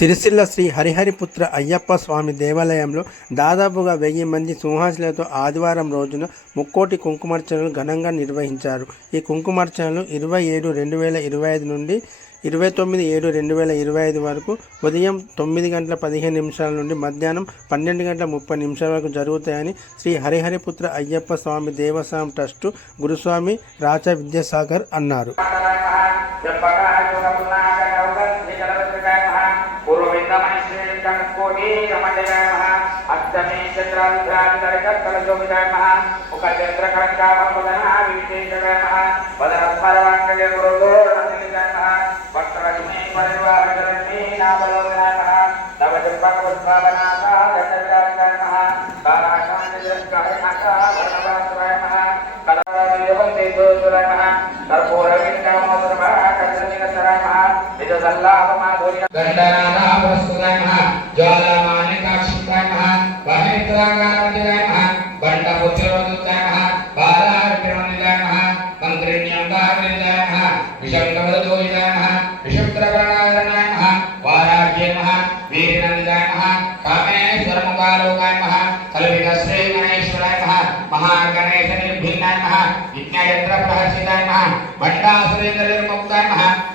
సిరిసిల్ల శ్రీ హరిహరిపుత్ర అయ్యప్ప స్వామి దేవాలయంలో దాదాపుగా 1000 మంది సింహాసనాలతో ఆదివారం రోజున ముక్కోటి కుంకుమార్చనలు ఘనంగా నిర్వహించారు. ఈ కుంకుమార్చనలు 27/7/2025 నుండి 29/7/2025 వరకు ఉదయం 9:15 నుండి మధ్యాహ్నం 12:30 వరకు జరుగుతాయని శ్రీ హరిహరిపుత్ర అయ్యప్ప స్వామి దేవస్థానం ట్రస్టు గురుస్వామి రాచా విద్యాసాగర్ అన్నారు.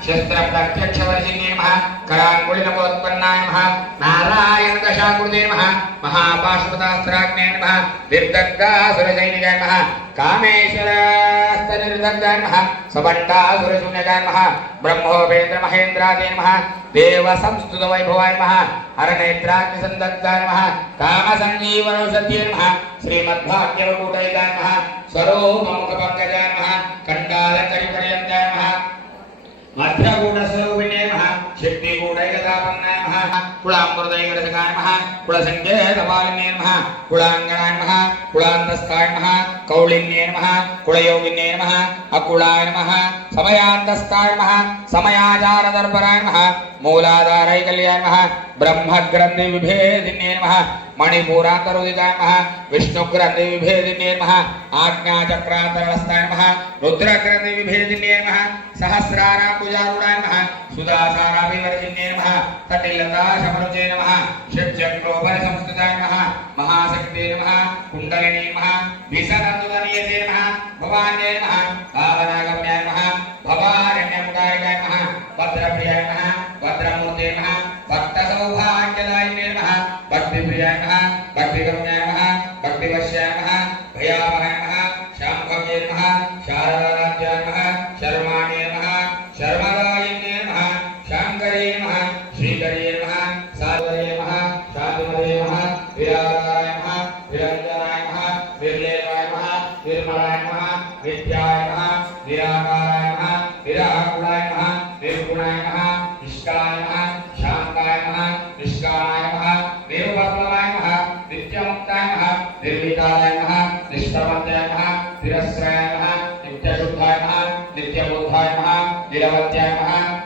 शस्त्र प्रत्यक्ष वर्जिने करांगुली नमोत्पन्नाय नारायण दशाकृते महापाशुपतास्त्राग्ने निर्दग्धासुरसैनिकाय कामेश्वरास्तनिर्दग्धाय सबट्टासुरशून्यकाय ब्रह्मोपेन्द्र महेन्द्रादे देव संस्तुत वैभवाय हरनेत्राग्निसंदग्धाय कामसंजीवनौषध्यै श्रीमद्भाग्यवकूटैकाय स्वरूपमुखपङ्कजाय कण्डालकरिपर्यन्ताय मध्यगूढस्वरूपिणे शक्तिगूढैकतापन्नाय कुलामृतैकरसकाय कुलसङ्केतपालिने कुलाङ्गणाय कुलान्तस्थाय कौलिन्ये कुलयोगिन्ये अकुलाय समयान्तस्थाय समयाचारदर्पराय मूलाधारैकल्याय ब्रह्मग्रन्थि विभेदिन्ये मणिपूरान्तरोदिताय विष्णुग्रन्थि विभेदिन्ये आज्ञाचक्रान्तरस्थाय रुद्रग्रन्थि विभेदिन्ये सहस्रारां पूजारूढाय सुदासाराभिवर्जिन्ये तटिलता शमरुचे शिवचक्रोपरिसंस्थिताय महाशक्ते कुण्डलिनी विसनन्दुदनीयते भवान्ये भावनागम्याय भवारण्यमुदायकाय भद्रप्रियाय भद्रमूर्ते भक्तसौभाग्यदायिने भक्तिप्रियाय भक्तिगम्याय भक्तिवश्याय भयावहाय शाम्भव्ये शारदाराध्याय शर्माणे शर्मदायिने शाङ्करे श्रीकरे साधुरे साधुमरे विरागाय विरञ्जनाय विरलेवाय निर्मलाय विद्याय निराकाराय निराकुलाय निर्गुणाय निष्कलाय शान्ताय निष्कामाय निर्वप्लवाय नित्यमुक्ताय निर्विकाराय निष्प्रमत्याय तिरस्राय नित्यशुद्धाय नित्यबुद्धाय निरवध्याय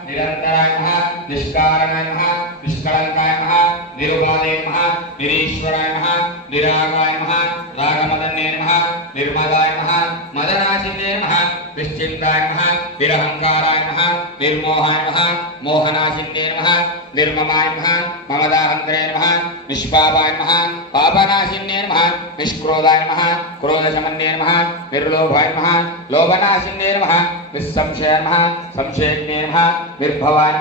निरन्तराय निष्कारणाय निष्कलङ्काय निरुपादे निरीश्वराय निरागाय रागमदन्ये निर्मदाय मदनाशिन्ये निश्चिन्ताय निरहङ्काराय निर्मोहाय मोहनाशिन्ये निर्ममाय ममदाहन्त्रे निष्पापाय पापनाशिन्ये निष्क्रोधाय क्रोधशमन्ये निर्लोभाय लोभनाशिन्ये निस्संशय संशयज्ञे निर्भवाय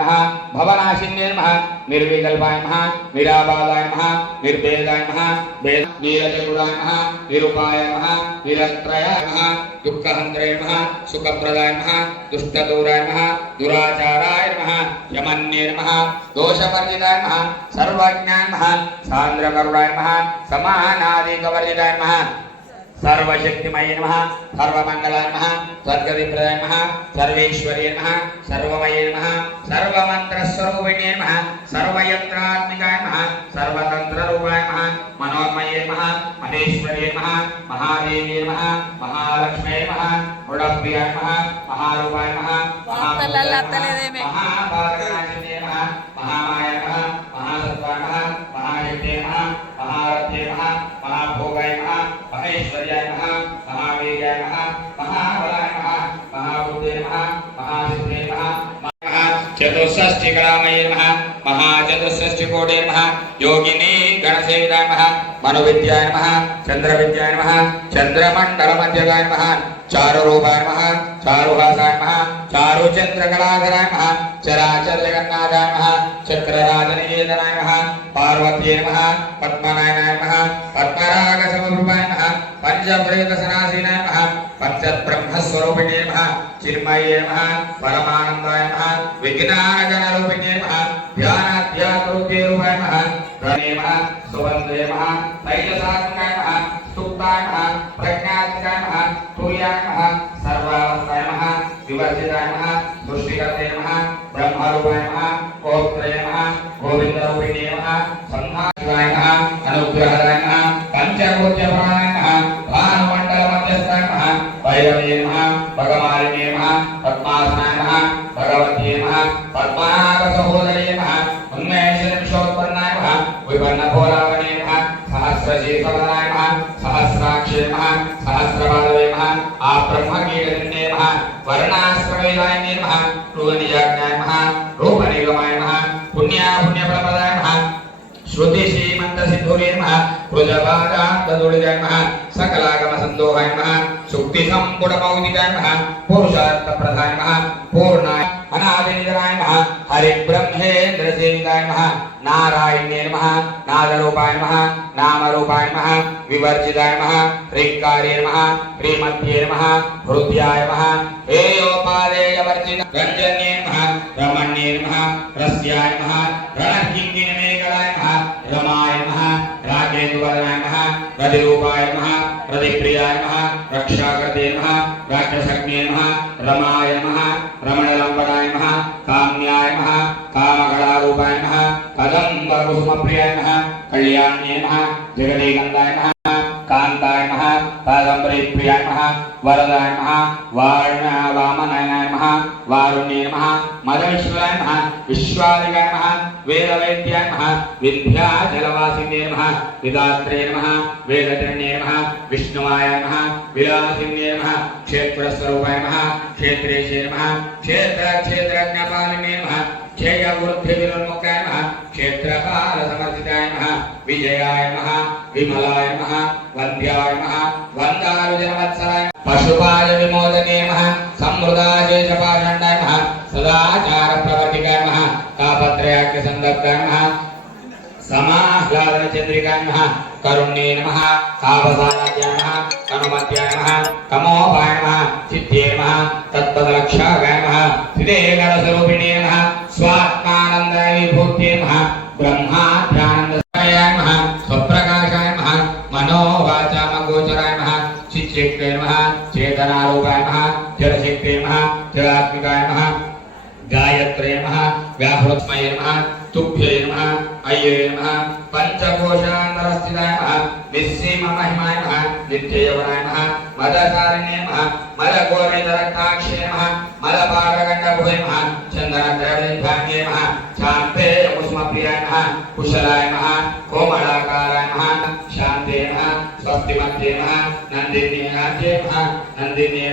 भवनाशिन्ये निर्विकल्पाय निराबाधाय निर्भेदाय नीरजगुणाय निरुपाय निरत्रयाय दुःखहन्त्रे सुखप्रदाय दुष्टदूराय दुराचाराय यमन्ये दोषवर्जिताय सर्वज्ञाय सान्द्रकरुणाय समानादिकवर्जिताय सर्वशक्तिमये नमः सर्वमंगलाय नमः स्वर्गदिप्रदाय नमः सर्वेश्वर्ये नमः सर्वमये नमः सर्वमन्त्रस्वरूपिणे नमः सर्वयन्त्रात्मिकाय नमः सर्वतन्त्ररूपाय नमः मनोमये नमः महेश्वर्ये नमः महादेव्ये नमः महालक्ष्म्ये नमः गुणप्रियाय नमः महारूपाय नमः महाभागनाशिने नमः महामाय नमः महासत्त्वाय नमः महाशक्ते नमः महारथे नमः महाभोगाय नमः महेश्वर्याय नमः महावीर्याय नमः महाबलाय नमः महाबुद्धे नमः महासिद्धे नमः चतुष्षष्टिकलामये नमः महाचतुष्षष्टिकोटि नमः योगिनी गणसेविताय नमः मनोविद्याय नमः चंद्रविद्याय नमः चंद्रमंडलमध्यगाय नमः चारुरूपाय नमः चारुहासाय नमः चारुचंद्रकलाधराय नमः चराचरजगन्नाथाय नमः चक्रराजनिकेतनाय नमः पार्वत्यै नमः पद्मनायनाय नमः पद्मरागसमरूपाय नमः पंचप्रेतसनासीनाय नमः पंचब्रह्मस्वरूपिणे नमः चिन्मये नमः परमानन्दाय नमः विज्ञानगणरूपिणे नमः ध्यानाध्यात्मरूपे रूपाय नमः धने नमः सुबन्धे नमः तैजसात्मकाय नमः स्तुताय नमः प्रज्ञात्मकाय नमः तुल्याय नमः सर्वावस्थाय नमः विवर्जिताय नमः सृष्टिकर्ते नमः ब्रह्मरूपाय नमः गोप्त्रे नमः गोविन्दरूपिणे नमः संहाराय नमः अनुग्रहाय नमः पंचभूतप्रणाय नमः भानुमण्डलमध्यस्थाय नमः भैरवे नमः भगवारिणे नमः पद्मासनाय नमः भगवत्यै नमः पद्मनाभसहोदर्यै नमः उन्मेषनिमिषोत्पन्नाय नमः विपन्नभोलावने नमः सहस्रशीर्षवदनाय नमः सहस्राक्षे नमः सहस्रपादवे नमः आब्रह्मगीतनिन्दे नमः वर्णाश्रमविदाय नमः रूपनिजाज्ञाय नमः रूपनिगमाय नमः पुण्यप्रदाय नमः श्रुति श्रीमंत सिद्धूरे नमः प्रजपादान्तदुलिताय नमः सकलागमसन्दोहाय नमः सुक्ति संपुटमौलिकाय नमः पुरुषार्थप्रदाय नमः पूर्णाय अनादिनिधनाय नमः हरिब्रह्मेन्द्रसेविताय नमः नारायणे नमः नादरूपाय नमः नामरूपाय नमः विवर्जिताय नमः ऋक्कारे नमः श्रीमत्ये नमः हृद्याय नमः हेयोपादेयवर्जित रञ्जन्ये नमः रमण्ये नमः रस्याय नमः रणकिङ्किणमेकलाय नमः रमाय नमः राजेन्दुवदनाय नमः रतिरूपाय नमः रतिप्रियाय नमः रक्षाकृते नमः राक्षसज्ञे नमः रमाय नमः रमणलम्बनाय नमः काम्याय नमः कामकलारूपाय नमः कदम्बकुसुमप्रियाय नमः कल्याण्ये नमः जगदीगन्धाय नमः कान्ताय नमः कादम्बरीप्रियाय नमः वरदाय नमः वामनाय नमः वारुण्ये नमः मदविश्वराय नमः विश्वादिकाय नमः वेदवैद्याय नमः विन्ध्याचलवासिने नमः विदात्रे नमः वेदजन्ये नमः विष्णुवाय नमः विलासिन्ये नमः क्षेत्रस्वरूपाय नमः क्षेत्रेशे नमः क्षेत्रज्ञपालिने नमः क्षेयवृद्धिविलोन्मुखाय नमः क्षेत्रकालसमर्जिताय नमः विजयाय नमः विमलाय नमः वन्द्याय नमः वन्दारुजनवत्सलाय पशुपाय विमोदने नमः समृद्धाशेषपाषण्डाय नमः सदाचारप्रवर्तिकाय नमः तापत्रयाख्यसन्दग्धाय नमः समाह्लादनचन्द्रिकाय नमः करुण्ये नमः तापसाराध्याय नमः अनुमत्याय नमः तमोपाय नमः सिद्धे नमः तत्पदलक्षाय नमः सिद्धेकरस्वरूपिणे नमः स्वात्मानन्दाय विभूते नमः ब्रह्माध्यानन्दसाय नमः स्वप्रकाशाय नमः मनोवाचामगोचराय नमः चिच्चित्ते नमः चेतनारूपाय नमः जलशक्ते नमः जलात्मिकाय नमः गायत्रे नमः व्याहृत्मये नमः तुभ्ये नमः अये नमः पंचकोशान्तरस्थिताय नमः निस्सीममहिमाय नमः नित्ययवनाय नमः मदसारिणे नमः मदगोरितरक्ताक्षे नमः मदपारगण्डभुवे नमः चन्दनद्रविभाग्ये नमः शान्ते कुसुमप्रियाय नमः कुशलाय नमः कोमलाकाराय नमः शान्ते नमः स्वस्तिमत्ये नमः नन्दिन्ये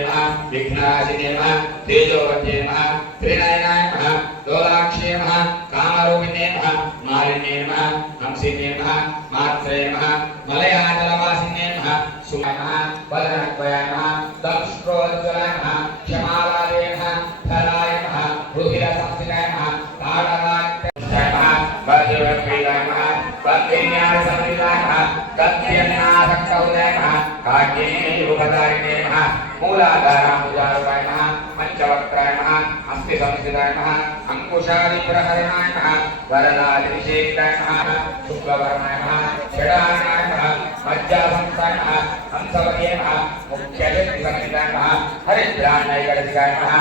नमः विघ्नराशिने नमः तेजोवत्ये नमः त्रिनयनाय नमः लोलाक्षे नमः कामरूपिणे नमः मालिन्ये नमः हंसिन्ये नमः मात्रे नमः मलयाचलवासिन्ये नमः सुमाय नमः वदनत्वयाय नमः दक्षप्रोज्ज्वलाय नमः क्षमालाय नमः फलाय नमः रुधिरसंस्थिताय नमः ताडकाय नमः वज्रप्रीताय नमः वन्दिन्यासंस्थिताय नमः गद्यन्नासक्तौदाय नमः काज्ञेयुपदारिणे नमः मूलाधारामुजारूपाय नमः पंचवक्त्राय नमः अस्थिसंस्थिताय नमः अंकुशादिप्रहरणाय नमः वरदादिनिषेविताय नमः शुक्लवर्णाय नमः षडानाय नमः मज्जासंस्थाय नमः हंसवत्ये नमः मुख्यशक्तिसंस्थिताय नमः हरिद्राण्यैकरसिकाय नमः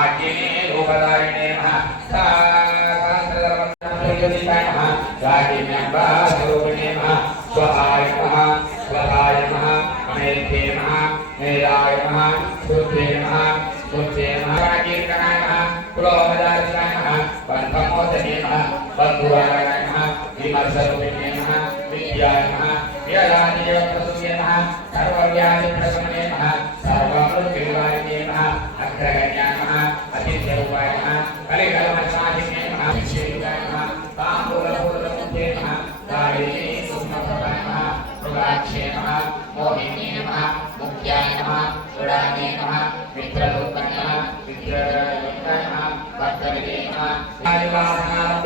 आज्ञेयोपदारिणे नमः सहस्रधर्मयोगिताय नमः राजीम्यम्बास्वरूपिणे नमः स्वहाय नमः स्वधाय नमः अमेध्ये नमः मेराय नमः शुद्धे नमः शुद्धे नमः कीर्तनाय नमः कुलोमदारिकाय नमः बन्धमोचने नमः बन्धुवाराय नमः विमर्शरूपिणे नमः विद्याय नमः व्ययादिजगत्प्रसूये नमः सर्वव्याधिप्रशमने नमः सर्वमृत्युनिवारिणे नमः अग्रगण्याय नमः अतिथ्यरूपाय नमः कलिकलमशालिने नमः विक्षेपिताय नमः विप्रदोत्तमः विद्याधरः भक्तविदेहः आयुवासनाः